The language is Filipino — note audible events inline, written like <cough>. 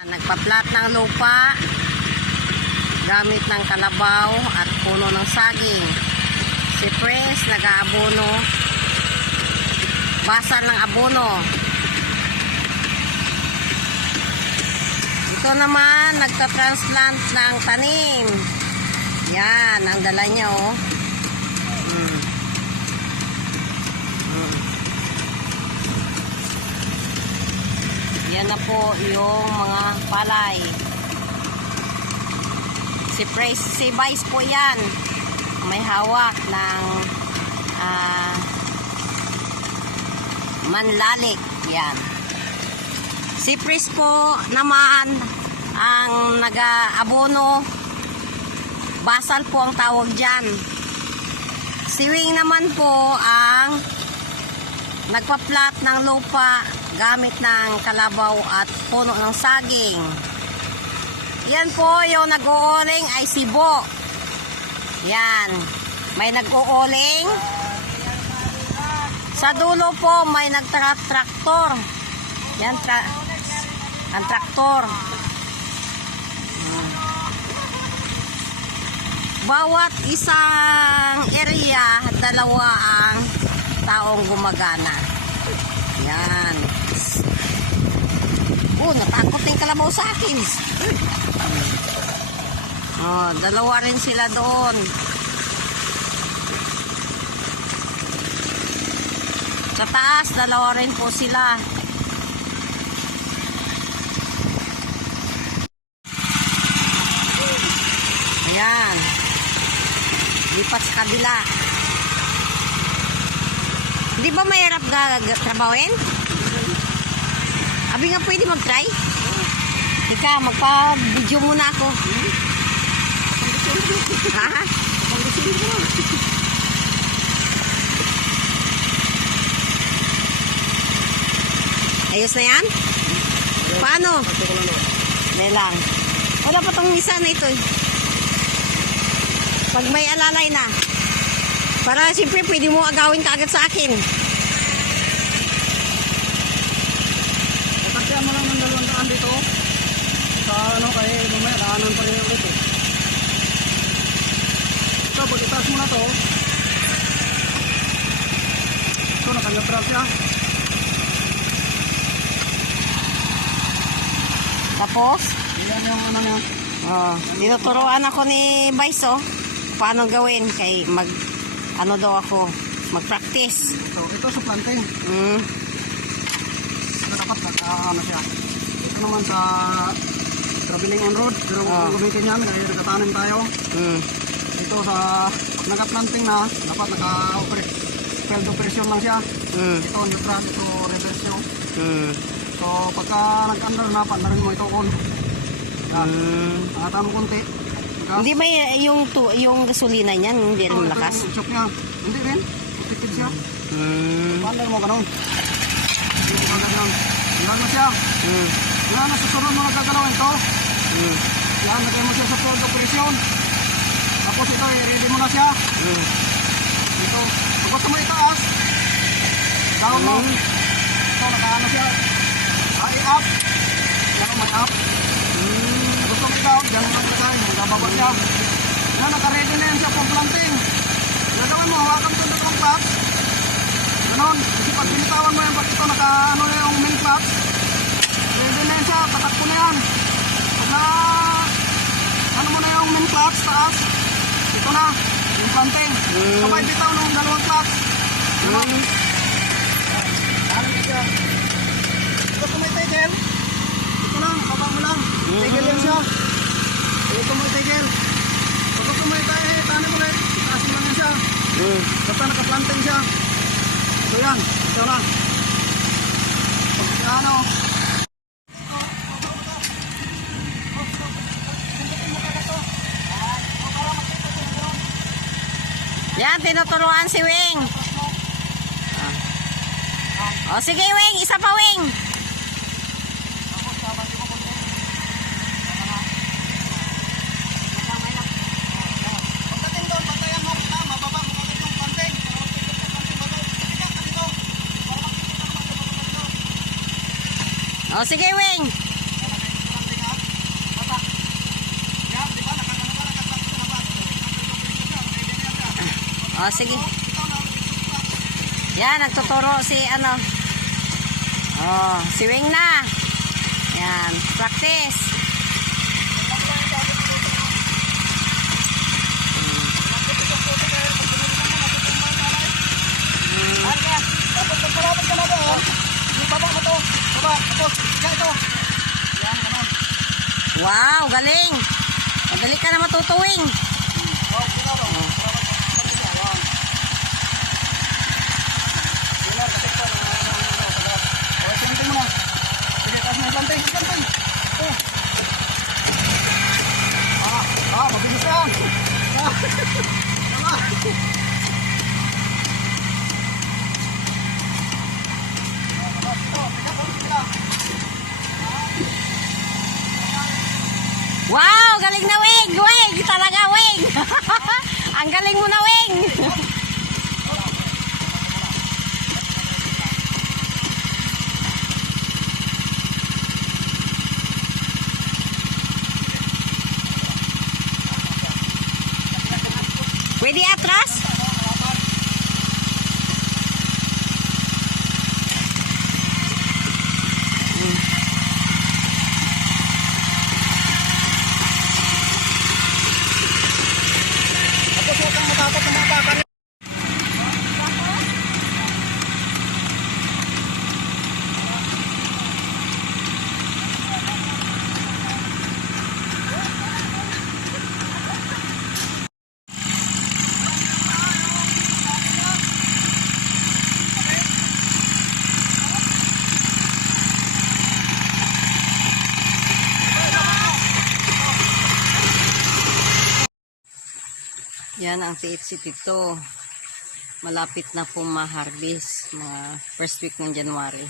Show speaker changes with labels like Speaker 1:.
Speaker 1: Nagpa-plat ng lupa gamit ng kalabaw at puno ng saging. Si Pres nag-aabono. Basal ng abono. Ito naman, nagta-transplant ng tanim. Yan, ang dala niya oh. Yan na po yung mga palay. Si Price, si Vice po yan. May hawak ng ah, manlalik. Yan. Si Pris po naman ang nag-abono. Basal po ang tawag dyan. Si Wing naman po ang nagpa-plat ng lupa gamit ng kalabaw at puno ng saging. Yan po yung nag-uuling ay sibo. Yan. May nag-uuling. Sa dulo po may nagtraktor. Yan, tra ang traktor. Bawat isang area, dalawa ang taong gumagana. Yan. Oh, natakot yung kalabaw sa akin. Oh, dalawa rin sila doon. Sa taas, dalawa rin po sila. Ayan. Lipat sa kabila. Di ba mahirap ga- trabawin? Abi nga pwede mag-try? Ika, magpa-video muna ako. Ha? Ayos na yan? Paano? Hindi lang. Wala pa tong isa na ito eh. Pag may alalay na. Para siyempre pwede mo agawin ka agad sa akin.
Speaker 2: Tagsyan mo lang ng dalawang daan dito. Sa ano kay daanan pa rin ulit eh. Ito, pag itaas mo na to. Ito, nakangatras siya.
Speaker 1: Tapos,
Speaker 2: Yan yung ano niya.
Speaker 1: oh, tinuturoan ako ni Vice oh. Paano gawin? Kay mag, ano daw ako, mag-practice.
Speaker 2: Ito, ito sa planting.
Speaker 1: Mm.
Speaker 2: Ito dapat nakaano siya. Ito naman sa traveling on road. Pero
Speaker 1: Ah.
Speaker 2: kung gamitin yan, kaya nagtatanim tayo.
Speaker 1: Mm.
Speaker 2: Ito sa nagka-planting na, dapat naka-operate. Field operation lang siya.
Speaker 1: Mm.
Speaker 2: Ito neutral, ito reverse yung.
Speaker 1: Mm.
Speaker 2: So pagka nag-under na, pandarin mo ito on. Yan.
Speaker 1: Mm.
Speaker 2: Nakatan mo konti. Ika.
Speaker 1: Hindi ba y- yung, tu- yung gasolina niyan, hindi rin malakas?
Speaker 2: Ito yung shock niya. Hindi rin. Tipid siya.
Speaker 1: Mm.
Speaker 2: Pandar mo ganun. Hindi pandar yan. Yan mo siya.
Speaker 1: Mm.
Speaker 2: Yan, nasusunod mo nagkagalawin ito.
Speaker 1: Mm.
Speaker 2: Yan, lagay mo siya sa field operation. Tapos ito, i-ready mo na siya.
Speaker 1: Mm.
Speaker 2: Ito. Pag gusto mo itaas, down mo.
Speaker 1: Mm.
Speaker 2: Ito, nakaano siya. Ah, i-up. Yan, may up. Pag gusto mo i-down, dyan mo lang ilagay. Magkababa siya. Yan, naka-ready na yan siya pang planting. Gagawin mo, hawakan ko ng clutch. Ganon. Kasi pag binitawan mo yan, pag ito naka-ano na yung main clutch, ready na yan siya, tatakbo na yan. Pag na, ano mo na yung main clutch, taas, ito na, yung planting.
Speaker 1: Mm.
Speaker 2: Sabay bitaw ng dalawang clutch. Ganon.
Speaker 1: Mm.
Speaker 2: Ano? Ito may tigil. Ito lang, baba mo lang. Tigil yan siya. Ito may tigil. Pag ito may tigil, tanim ulit. Itaas mo lang yan siya.
Speaker 1: Mm.
Speaker 2: Basta nakaplanting siya. So yan, ito lang. Pag ano,
Speaker 1: Yan, tinuturuan si Wing. O, sige, Wing. Isa pa, Wing. O sige, Wing. O sige. Yan, nagtuturo si ano. O, si Wing na. Yan, practice.
Speaker 2: Kalabot, kalabot, kalabot. Ibaba mo to yan ito. Yan, ganun.
Speaker 1: Wow, galing. Madali ka na matutuwing.
Speaker 2: Oh, ito na, oh. Yan. Yun lang, kasi ito, ano, ano, ano, ano. Oh, planting mo na. Sige, taas mo yung planting, planting. Oh. Ah, ah, mabilis yan. Ah, tama.
Speaker 1: Wow, galing na Wing. Wing, talaga Wing. <laughs> Ang galing mo na Wing. Pwede atras?
Speaker 2: Tapos huwag kang matakot na mga baka
Speaker 1: Yan ang THCT2. Malapit na po ma-harvest mga first week ng January.